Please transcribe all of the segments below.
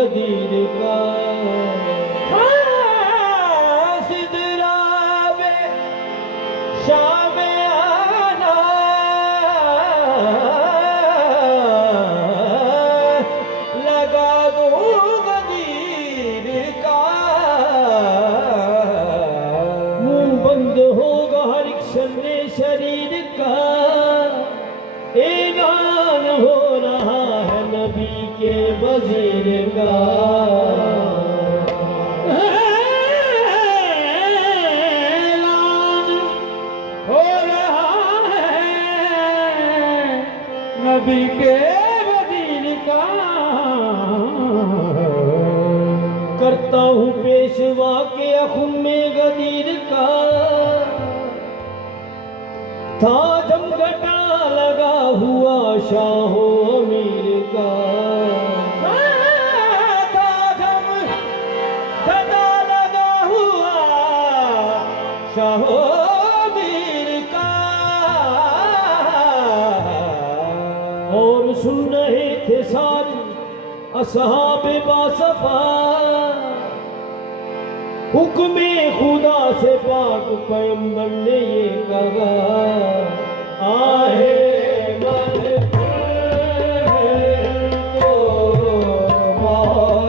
गदीर का सिदरा में शाम आना लगा दो गदीर का मुंह बंद होगा हर एक शर्रे शरीर का ऐलान हो रहा है नबी के वजीर का ऐलान हो रहा है नबी के वजीर का करता हूँ पेशवा के अखुम में गदीर का था जमघटा लगा हुआ शाहो अमीर का था जमघटा लगा हुआ शाहो अमीर का और सुन रहे थे सारे असहाबे बासफा हुक्मे खुदा से पाक पैगंबर ने ये कहा आहे मन तो मौला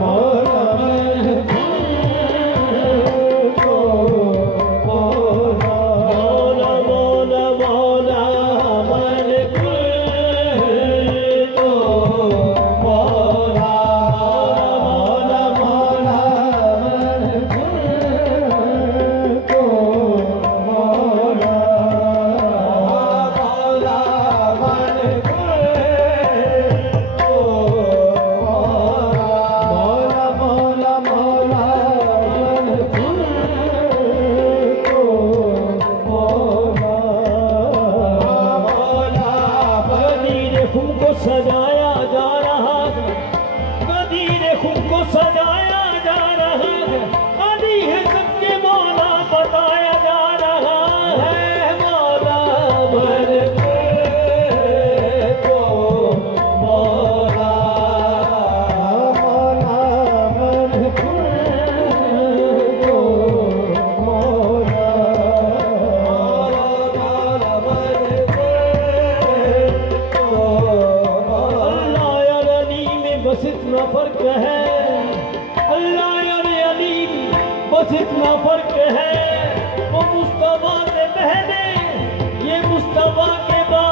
मौला मन तो मौला मौला मौला मौला मन तो मौला सजाया जा रहा है गदीर खुद को सजाया जा रहा है अली है सबके मौला बताया जा रहा है मौला मन को मौला मौला मन को मौला मौला मन बस इतना फर्क है अल्लाह और अली बस इतना फर्क है वो मुस्तफा से पहले ये मुस्तफा के बाद